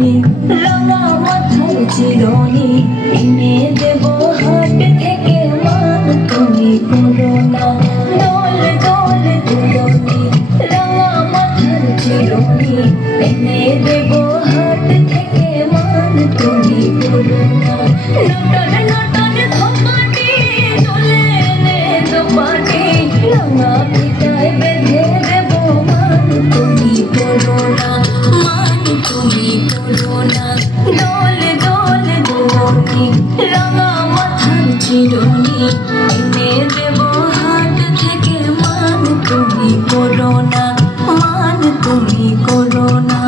তুমি রাঙা মাথার চিরনি এনে দেব হাট থেকে মান তুমি করোনা দোল দোল দুলনি রাঙা মাথার চিরনি এনে দেব হাট থেকে মান তুমি করোনা নটন নটন ধপাটি তোলে নে দোপাটি রাঙা পিতায় বেঁধে দেব মান তুমি করোনা মান তুমি করোনা দোল দোল দুলনি রাঙা মাথার চিরনি এনে দেব হাট থেকে মান তুমি করোনা মান তুমি করোনা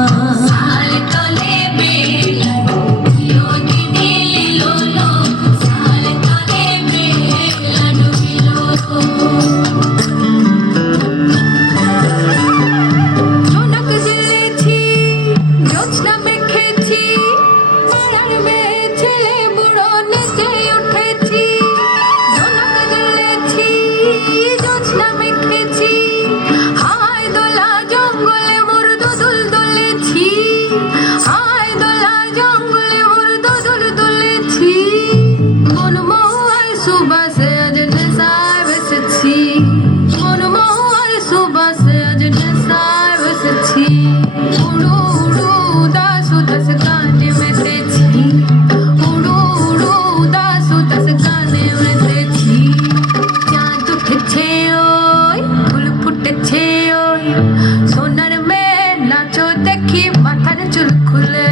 সোনার মেয়ে নাচো দেখি মাথার চুল খুলে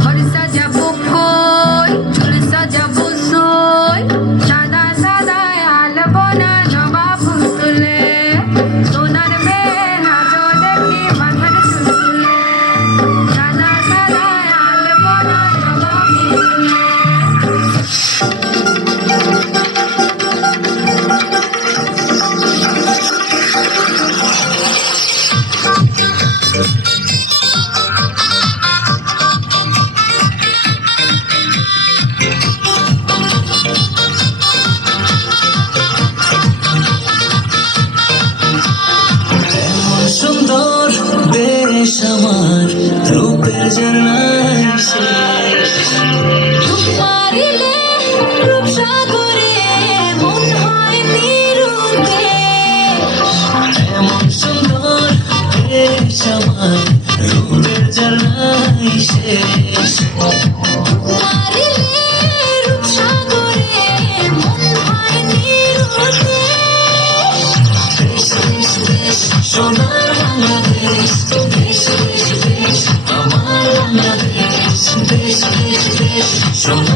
ঘর সাজাবো ফই চুল সাজাবো সই সাদা সাদা আলবো না জবা ফুল তুলে সোনার মেয়ে নাচো দেখি মাথার চুল খুলে সাদা সাদা আলবো না জবা ফুল তুলে সুন্দর দেশ আমার রূপের ঝর্ণায় শেষ পারিলে রূপসাগরে মন হয় নিরুদ্দেশ এমন সুন্দর দেশ আমার রূপের ঝর্ণায় শেষ পারিলে রূপসাগরে মন হয় নিরুদ্দেশ দেশ দেশ দেশ সোনার বাংলাদেশ দেশ দেশ দেশ আমার বাংলাদেশ দেশ দেশ দেশ সোনার